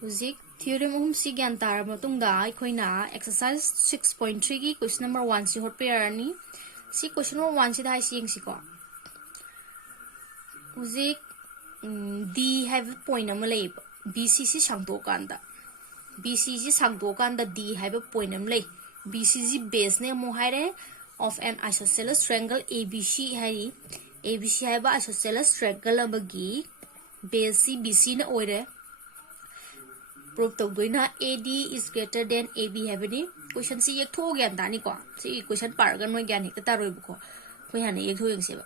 Huzik theorem ahum si gyan tar matungda aikoina exercise 6.3 ki question number 1 si hot pair ni si question number 1 si dai si yeng si ko Huzik D have point am lay BC si sangdo kanda BC ji sangdo kanda D have point am lay BC ji base ne mo haire of an isosceles triangle ABC hari ABC have isosceles triangle abagi base BC na oire prove to doina AD is greater than AB have ni question si yek tho gyan ta ni ko si question par gan noi gyan hekta roi bu ko koi hane yek tho yeng se ba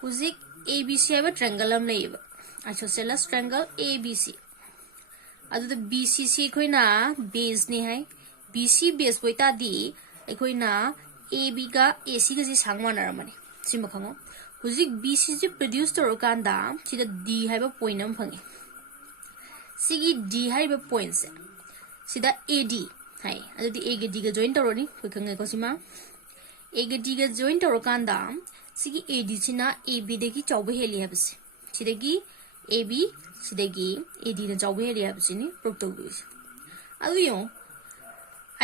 huzik ABC have triangle am lay ba isosceles triangle ABC adu the BCC koi na base ni hai BC base boita di koi na AB ga AC ga si sangma na ramani si makhango huzik BC ji produce to kan da si da D have a point am phangi Sigi D hariba points sida AD hai adudi A ga D ga join tawroni koi khangai ko sima A ga D ga join tawro kanda sigi AD sina AB degi chawba heli habse sidagi AB sidagi AD na chawba heli habse ni prove to du adu yo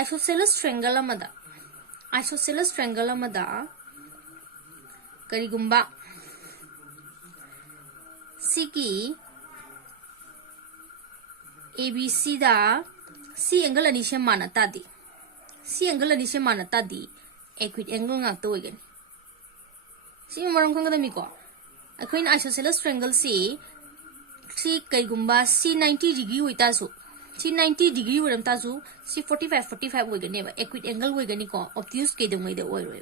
isosceles triangle amada karigumba sigi ABC da C angle ani se manata di C angle ani se manata di equid angle ngak to again si maram khang da mi ko akoin isosceles triangle C kai gumba C 90 degree hoita su C 90 degree waram ta su C 45 hoigan ne ba equid angle hoigan ni ko obtuse ke dong de oi roi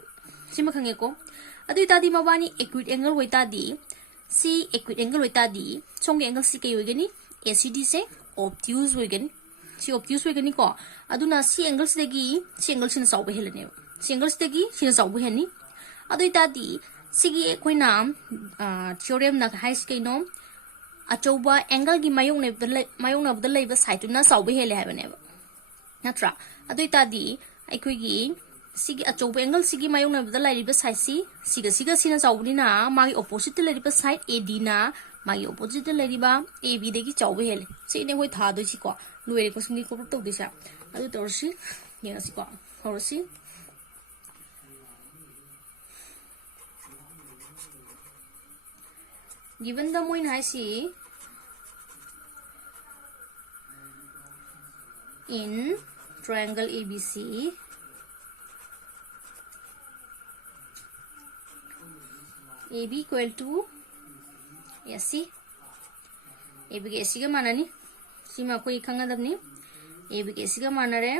si ma khange ko adu ta di mabani equid angle hoita di C equid angle hoita di song angle C kai hoigan ni ACD se obtuse hoigan si obtuse hoigan ni ko aduna C angle sidagi C angle sin sawba helane C angle sidagi sin sawba heni adu ta di sigi koi nam theorem na hai skai no achouba angle gi mayong na bda leiba side na sawba hele habane ba natra adu ta di aikoi gi sigi achouba angle sigi mayong na bda leiba side siga sina sawbni na magi opposite leiba side AD na magi opposite leiba AB degi chawba hele si ne hoi tha do si ko luere ko singi ko to disa adu torsi yenga si ko horsi given the moin hai si in triangle ABC AB equal to AC AB के AC का माना नहीं सीमा को एक खंगा दबनी AB के AC का माना रहे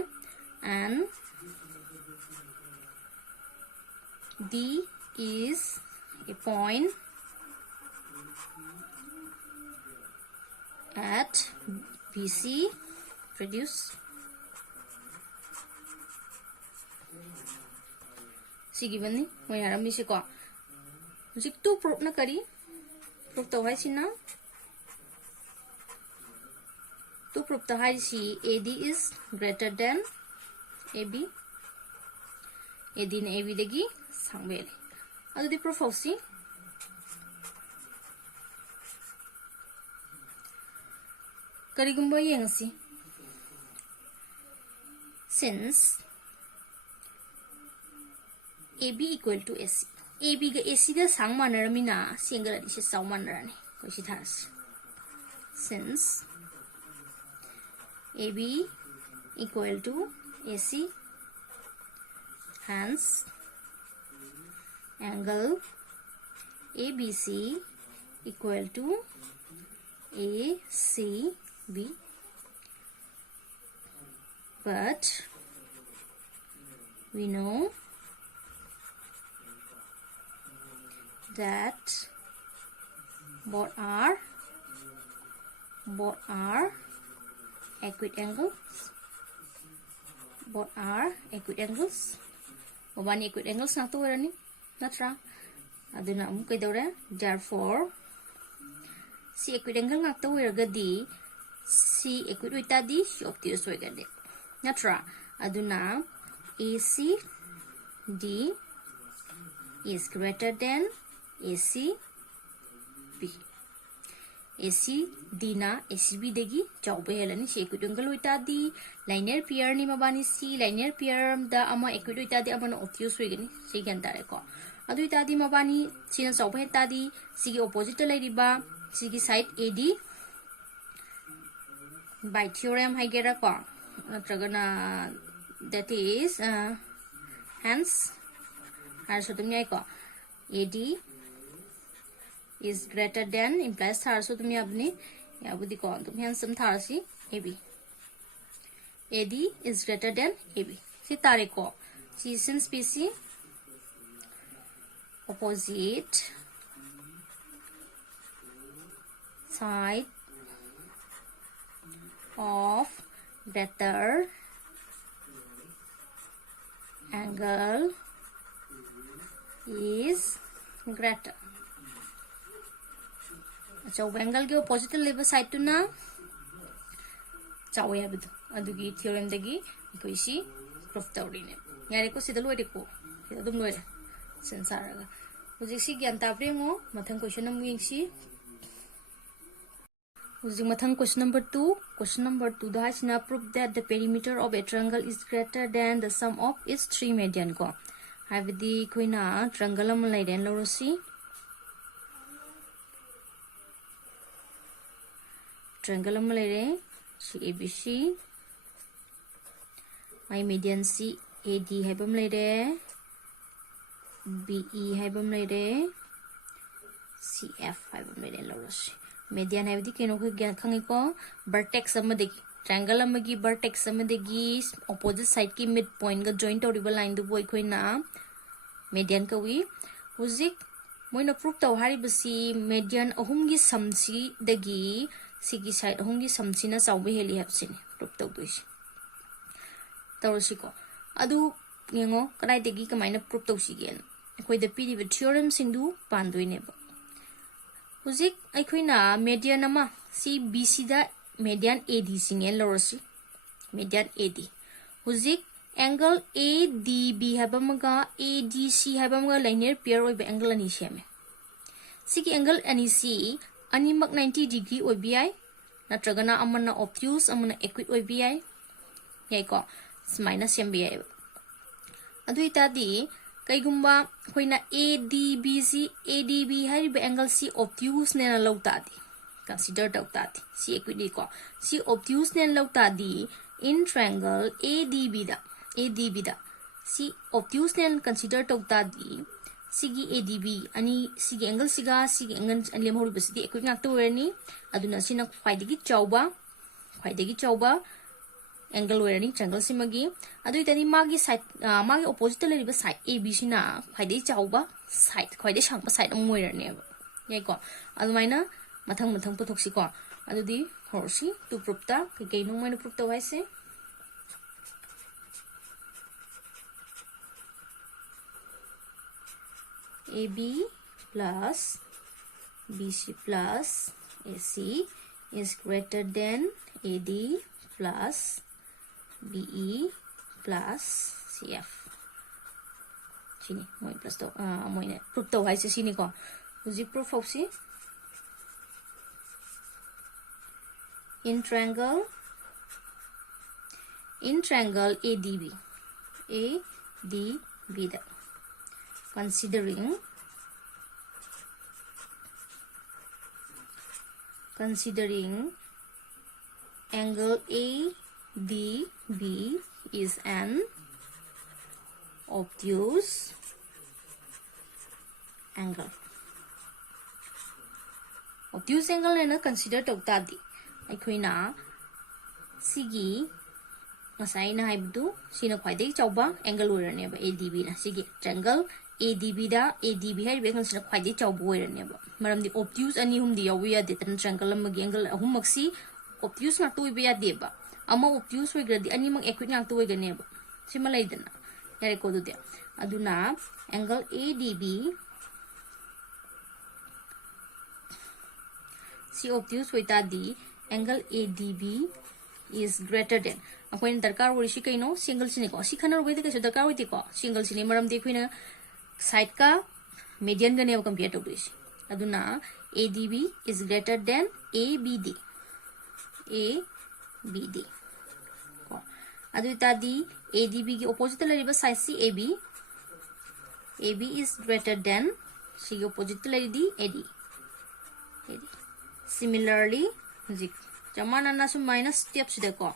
and D is a point at BC produce C given नहीं वही हराम भी से को मुझे तो प्रूफ ना करी प्रूफ तो है सी ना तो प्रूफ तो है सी AD is greater than AB AD ने AB देगी सांबेले अदु दी प्रूफ हो सी karigumba yengsi since AB equal to AC AB ga AC ga sang manaramina single ani se saw manarani ko si thas since AB equal to AC hence angle ABC equal to ACB but we know that both are equidangles mabani equidangles na to rani natra aduna am kai dore therefore C equidangle ngak to wiragadi C equid wita di si obtuse hoigade natra aduna ACD is greater than ACB AC D na ACB degi chawba helani si equid angle oitadi linear pair ni mabani si linear pair da ama equid oitadi ama obtuse hoigani si gan tare ko adu itadi mabani sina chawba hetadi si gi opposite lairiba si gi side AD by theorem haigera ko natragana that is hence har so tumni ko AD is greater than implies thar so tumi apni ya budi ko tumi handsome thar si AB AD is greater than AB si tare ko si since PC opposite side of greater angle is greater chawba angle ge opposite leba side to na chawe habdu adugi theorem dagi koi si proof tawrine yare ko sidalo ede ko sidum loire sensaraga hujik si gyan ta premo mathang question nam yingsi hujik mathang question number 2 da hasina prove that the perimeter of a triangle is greater than the sum of its three median ko habdi koina triangle am laiden lorosi triangle am laire si ABC my median C AD haibam laire BE haibam laire CF haibam laire lorosi median haibdi keno ko gyan khangi ko vertex amadegi triangle amagi vertex amadegi opposite side ki midpoint ga join toriba line du boy koina median ka wi hujik moina proof taw haribasi median ahumgi samsi dagi sigi side ahumgi samsina chawbe heli hapsini proof taw doisi tawsi ko adu yengo kadai degi kamaina proof taw sigen akoi da piriba theorem singdu pandoine ba hujik aikoina median ama si BC da median AD singen lorosi median AD hujik angle ADB habamaga ADC habamaga linear pair oiba angle ani seme sigi angle ani si animak 90 degree oibi natragana amana obtuse amana equid oibi yai ko minus sembi ai adu itadi kaigumba koina ADBC ADB hariba angle si obtuse ne na lautadi consider dautadi si equid ko si obtuse ne lautadi in triangle ADB da si obtuse ne consider dautadi sigi ADB ani sigi angle siga sigi angle anlem hori basidi equid ngak to werni aduna sina khwaidagi chawba angle werni triangle simagi adu itani magi side magi opposite leriba side AB sina khwaidagi chawba side khwaidagi shangpa side am werni ba yai ko adumaina mathang puthok si ko adudi horsi to proof ta kai no maina proof ta waise AB plus BC plus AC is greater than AD plus BE plus CF. Sini, moi plus to, moi ne proof to hai se sini ko. Uji proof of si in triangle ADB da considering angle ADB is an obtuse angle na consider tawtadi aikoina sigi masai na haibdu sina khwaidai chawba angle oirane ba ADB na sigi triangle ADB haribe kan sina khwaidai chawba oirane ba maramdi obtuse ani humdi yawi ya de tan triangle amagi angle ahum maksi obtuse na to ibe ya de ba ama obtuse oigradi ani mang equid ngak to oigane ba sima laidana yare ko du de aduna angle ADB si obtuse oitadi angle ADB is greater than akoin darkar wori shi kaino single sini ko si khana roi de ka darkar woi ko single sini maram de khoina side ka median ga ne compare to this aduna ADB is greater than ABD. ABD. Adu tadi ADB ki opposite la riba side si AB. AB is greater than si opposite la di AD. AD. Similarly, zik jamana na su minus step sida ko.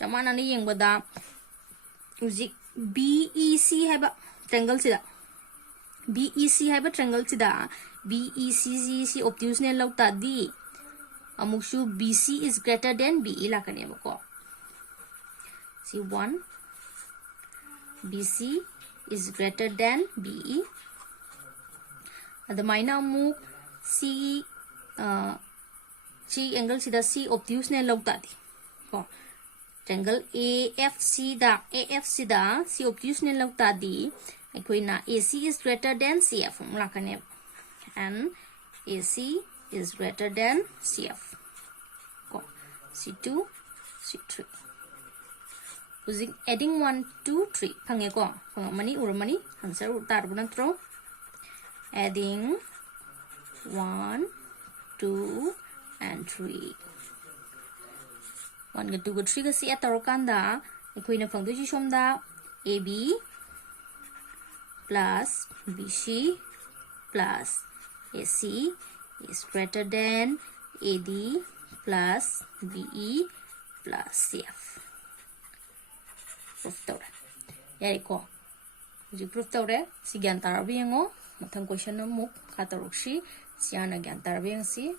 Jamana ni yang bada zik BEC haba triangle sida. BEC haba triangle sida. BEC obtuse ne lauta di. Amukshu BC is greater than BE la kane ko. See 1. BC is greater than BE. Adamaina amuk C angle sida C obtuse ne lauta di. Ko triangle AFC da C obtuse ne lauta di. Akoina AC is greater than CF la kane. And AC is greater than CF. C2, C3. Using adding 1, 2, 3. Pange ko. Pangamani uramani. Answer utar bunan tro. Adding 1, 2, and 3. 1 2 3 ka si atarokanda. Ikoina pangdo ji shomda AB plus BC plus AC is greater than AD plus BE plus CF. Proof tawre. Yari ko. Ji proof tawre. Si gyan tarabi yango. Matang question na muk katarokshi. Siya na gyan tarabi yang si.